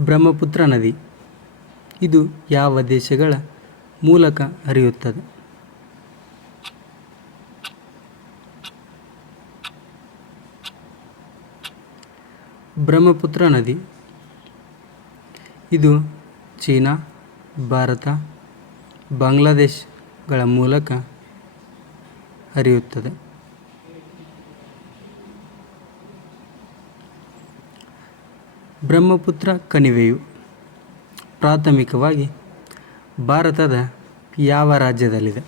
ಬ್ರಹ್ಮಪುತ್ರ ನದಿ. ಇದು ಯಾವ ದೇಶಗಳ ಮೂಲಕ ಹರಿಯುತ್ತದೆ? ಬ್ರಹ್ಮಪುತ್ರ ನದಿ. ಇದು ಚೀನಾ, ಭಾರತ, ಬಾಂಗ್ಲಾದೇಶಗಳ ಮೂಲಕ ಹರಿಯುತ್ತದೆ. ಬ್ರಹ್ಮಪುತ್ರ ಕಣಿವೆಯು ಪ್ರಾಥಮಿಕವಾಗಿ ಭಾರತದ ಯಾವ ರಾಜ್ಯದಲ್ಲಿದೆ?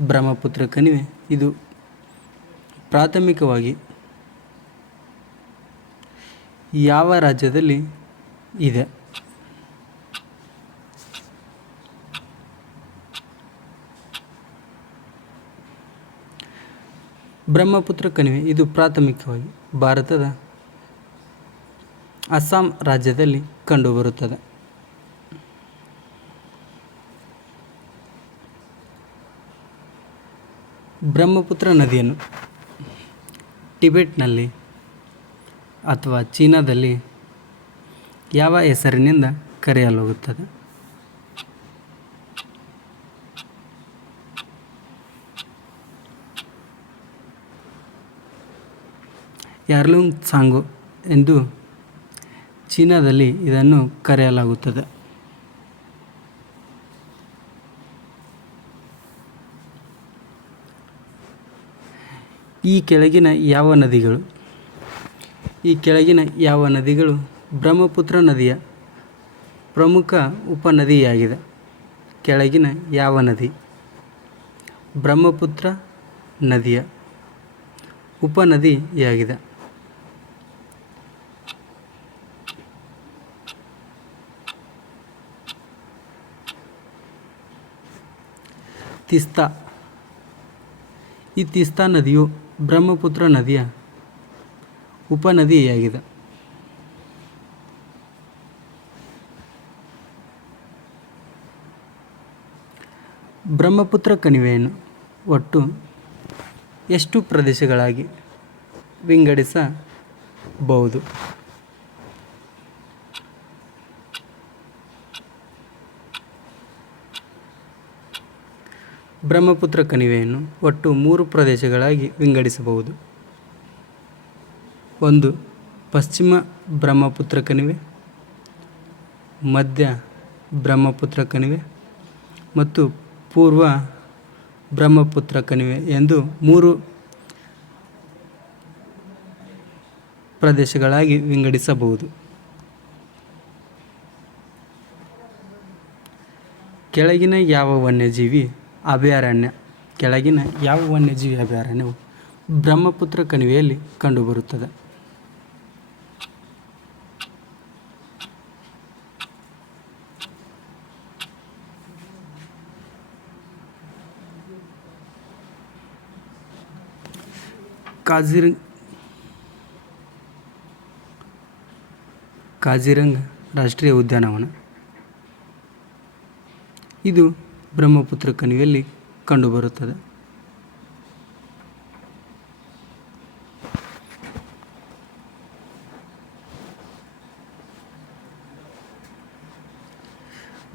ಬ್ರಹ್ಮಪುತ್ರ ಕಣಿವೆ, ಇದು ಪ್ರಾಥಮಿಕವಾಗಿ ಯಾವ ರಾಜ್ಯದಲ್ಲಿ ಇದೆ? ಬ್ರಹ್ಮಪುತ್ರ ಕಣಿವೆ, ಇದು ಪ್ರಾಥಮಿಕವಾಗಿ ಭಾರತದ ಅಸ್ಸಾಂ ರಾಜ್ಯದಲ್ಲಿ ಕಂಡುಬರುತ್ತದೆ. ಬ್ರಹ್ಮಪುತ್ರ ನದಿಯನ್ನು ಟಿಬೆಟ್ನಲ್ಲಿ ಅಥವಾ ಚೀನಾದಲ್ಲಿ ಯಾವ ಹೆಸರಿನಿಂದ ಕರೆಯಲಾಗುತ್ತದೆ? ಯಾರ್ಲುಂಗ್ ಸಾಂಗು ಎಂದು ಚೀನಾದಲ್ಲಿ ಇದನ್ನು ಕರೆಯಲಾಗುತ್ತದೆ. ಈ ಕೆಳಗಿನ ಯಾವ ನದಿಗಳು? ಈ ಕೆಳಗಿನ ಯಾವ ನದಿಗಳು? ಬ್ರಹ್ಮಪುತ್ರ ನದಿಯ ಪ್ರಮುಖ ಉಪನದಿಯಾಗಿದೆ. ಕೆಳಗಿನ ಯಾವ ನದಿ? ಬ್ರಹ್ಮಪುತ್ರ ನದಿಯ ಉಪನದಿಯಾಗಿದೆ. ತಿಸ್ತಾ. ಈ ತಿಸ್ತಾ ನದಿಯು ಬ್ರಹ್ಮಪುತ್ರ ನದಿಯ ಉಪನದಿಯಾಗಿದೆ. ಬ್ರಹ್ಮಪುತ್ರ ಕಣಿವೆಯನ್ನು ಒಟ್ಟು ಎಷ್ಟು ಪ್ರದೇಶಗಳಾಗಿ ವಿಂಗಡಿಸಬಹುದು? ಬ್ರಹ್ಮಪುತ್ರ ಕಣಿವೆಯನ್ನು ಒಟ್ಟು ಮೂರು ಪ್ರದೇಶಗಳಾಗಿ ವಿಂಗಡಿಸಬಹುದು. ಒಂದು, ಪಶ್ಚಿಮ ಬ್ರಹ್ಮಪುತ್ರ ಕಣಿವೆ. ಮಧ್ಯ ಬ್ರಹ್ಮಪುತ್ರ ಕಣಿವೆ. ಮತ್ತು ಪೂರ್ವ ಬ್ರಹ್ಮಪುತ್ರ ಕಣಿವೆ ಎಂದು ಮೂರು ಪ್ರದೇಶಗಳಾಗಿ ವಿಂಗಡಿಸಬಹುದು. ಕೆಳಗಿನ ಯಾವ ವನ್ಯಜೀವಿ ಅಭಯಾರಣ್ಯ. ಕೆಳಗಿನ ಯಾವ ವನ್ಯಜೀವಿ ಅಭಯಾರಣ್ಯವು ಬ್ರಹ್ಮಪುತ್ರ ಕಣಿವೆಯಲ್ಲಿ ಕಂಡುಬರುತ್ತದೆ. ಕಾಜಿರ ಕಾಜಿರಂಗ ರಾಷ್ಟ್ರೀಯ ಉದ್ಯಾನವನ. ಇದು ಬ್ರಹ್ಮಪುತ್ರ ಕಣಿವೆಯಲ್ಲಿ ಕಂಡುಬರುತ್ತದೆ.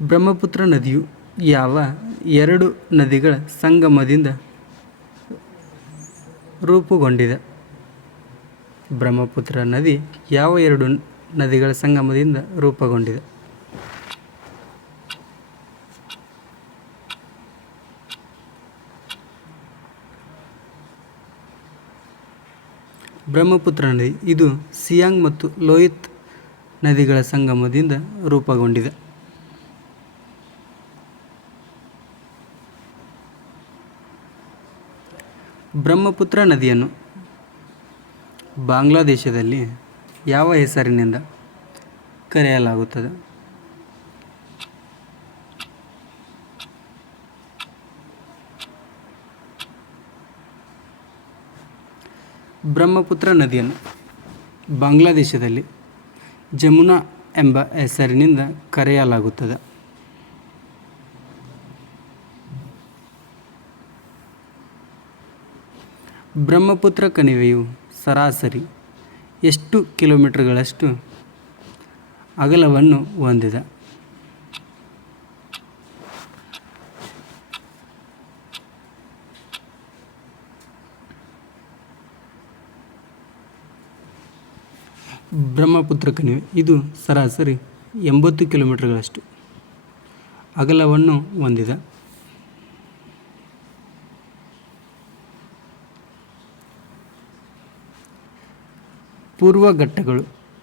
ಬ್ರಹ್ಮಪುತ್ರ ನದಿಯು ಯಾವ ಎರಡು ನದಿಗಳ ಸಂಗಮದಿಂದ ರೂಪುಗೊಂಡಿದೆ? ಬ್ರಹ್ಮಪುತ್ರ ನದಿ ಯಾವ ಎರಡು ನದಿಗಳ ಸಂಗಮದಿಂದ ರೂಪುಗೊಂಡಿದೆ? ಬ್ರಹ್ಮಪುತ್ರ ನದಿ ಇದು ಸಿಯಾಂಗ್ ಮತ್ತು ಲೋಹಿತ್ ನದಿಗಳ ಸಂಗಮದಿಂದ ರೂಪುಗೊಂಡಿದೆ. ಬ್ರಹ್ಮಪುತ್ರ ನದಿಯನ್ನು ಬಾಂಗ್ಲಾದೇಶದಲ್ಲಿ ಯಾವ ಹೆಸರಿನಿಂದ ಕರೆಯಲಾಗುತ್ತದೆ? ಬ್ರಹ್ಮಪುತ್ರ ನದಿಯನ್ನು ಬಾಂಗ್ಲಾದೇಶದಲ್ಲಿ ಜಮುನಾ ಎಂಬ ಹೆಸರಿನಿಂದ ಕರೆಯಲಾಗುತ್ತದೆ. ಬ್ರಹ್ಮಪುತ್ರ ಕಣಿವೆಯು ಸರಾಸರಿ ಎಷ್ಟು ಕಿಲೋಮೀಟರ್ಗಳಷ್ಟು ಅಗಲವನ್ನು ಹೊಂದಿದೆ? ಬ್ರಹ್ಮಪುತ್ರ ಕಣಿವೆ. ಇದು ಸರಾಸರಿ ಎಂಬತ್ತು ಕಿಲೋಮೀಟರ್ಗಳಷ್ಟು. ಅಗಲವನ್ನು ಹೊಂದಿದೆ. ಪೂರ್ವ ಘಟ್ಟಗಳು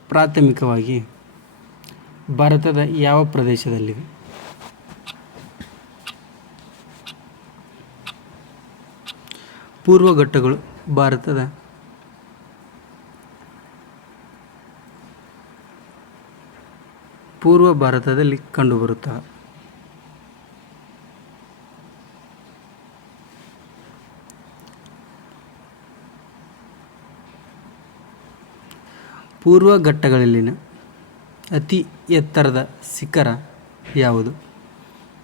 ಪ್ರಾಥಮಿಕವಾಗಿ ಭಾರತದ ಯಾವ ಪ್ರದೇಶದಲ್ಲಿವೆ? ಪೂರ್ವ ಘಟ್ಟಗಳು ಭಾರತದ ಪೂರ್ವ ಭಾರತದಲ್ಲಿ ಕಂಡುಬರುತ್ತವೆ ಪೂರ್ವ ಘಟ್ಟಗಳಲ್ಲಿನ ಅತಿ ಎತ್ತರದ ಶಿಖರ ಯಾವುದು?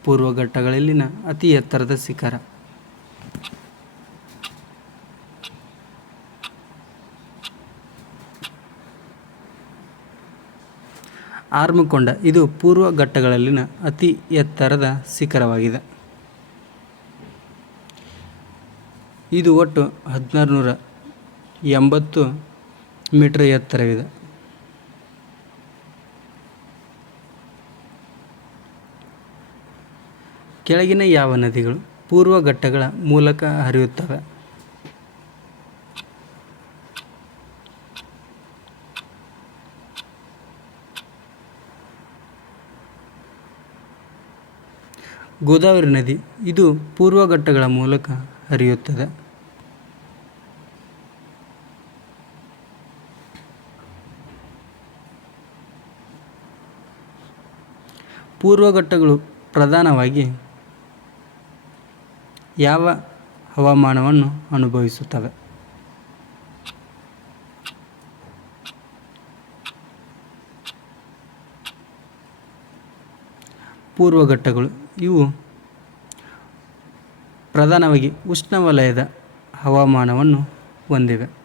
ಪೂರ್ವ ಘಟ್ಟಗಳಲ್ಲಿನ ಅತಿ ಎತ್ತರದ ಶಿಖರ. ಆರ್ಮಕೊಂಡ ಇದು ಪೂರ್ವ ಘಟ್ಟಗಳಲ್ಲಿನ ಅತಿ ಎತ್ತರದ ಶಿಖರವಾಗಿದೆ. ಇದು ಒಟ್ಟು ಹದಿನಾರು ನೂರ ಎಂಬತ್ತು ಮೀಟರ್ ಎತ್ತರವಿದೆ. ಕೆಳಗಿನ ಯಾವ ನದಿಗಳು ಪೂರ್ವ ಘಟ್ಟಗಳ ಮೂಲಕ ಹರಿಯುತ್ತವೆ? ಗೋದಾವರಿ ನದಿ ಇದು ಪೂರ್ವ ಘಟ್ಟಗಳ ಮೂಲಕ ಹರಿಯುತ್ತದೆ. ಪೂರ್ವ ಘಟ್ಟಗಳು ಪ್ರಧಾನವಾಗಿ ಯಾವ ಹವಾಮಾನವನ್ನು ಅನುಭವಿಸುತ್ತವೆ? ಪೂರ್ವ ಘಟ್ಟಗಳು ಇವು ಪ್ರಧಾನವಾಗಿ ಉಷ್ಣವಲಯದ ಹವಾಮಾನವನ್ನು ಹೊಂದಿವೆ.